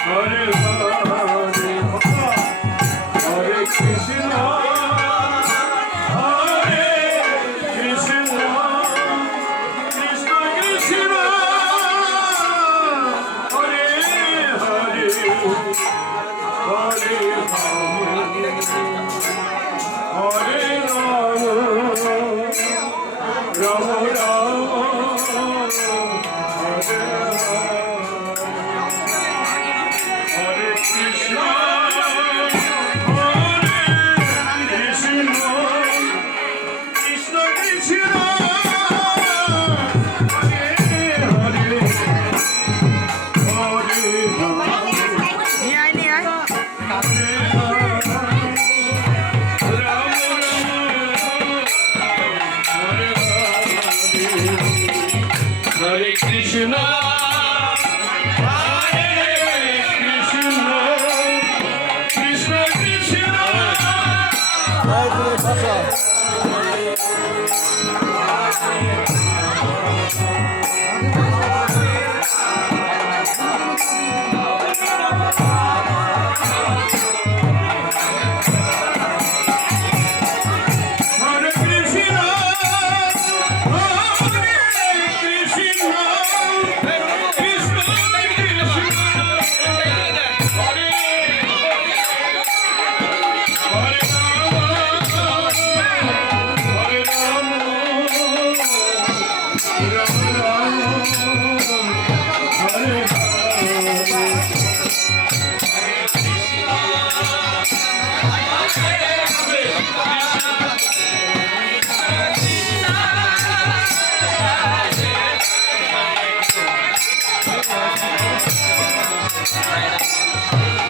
Hare Hare Hare Krishna Hare Krishna Krishna Krishna Hare Hare Hare Rama Rama Rama Hare Hare Krishna Hare Krishna Krishna Krishna Hare Hare Hare Hare Krishna Krishna Krishna Hare Krishna Hare Krishna Krishna Krishna Hare Hare Rama Rama Rama Hare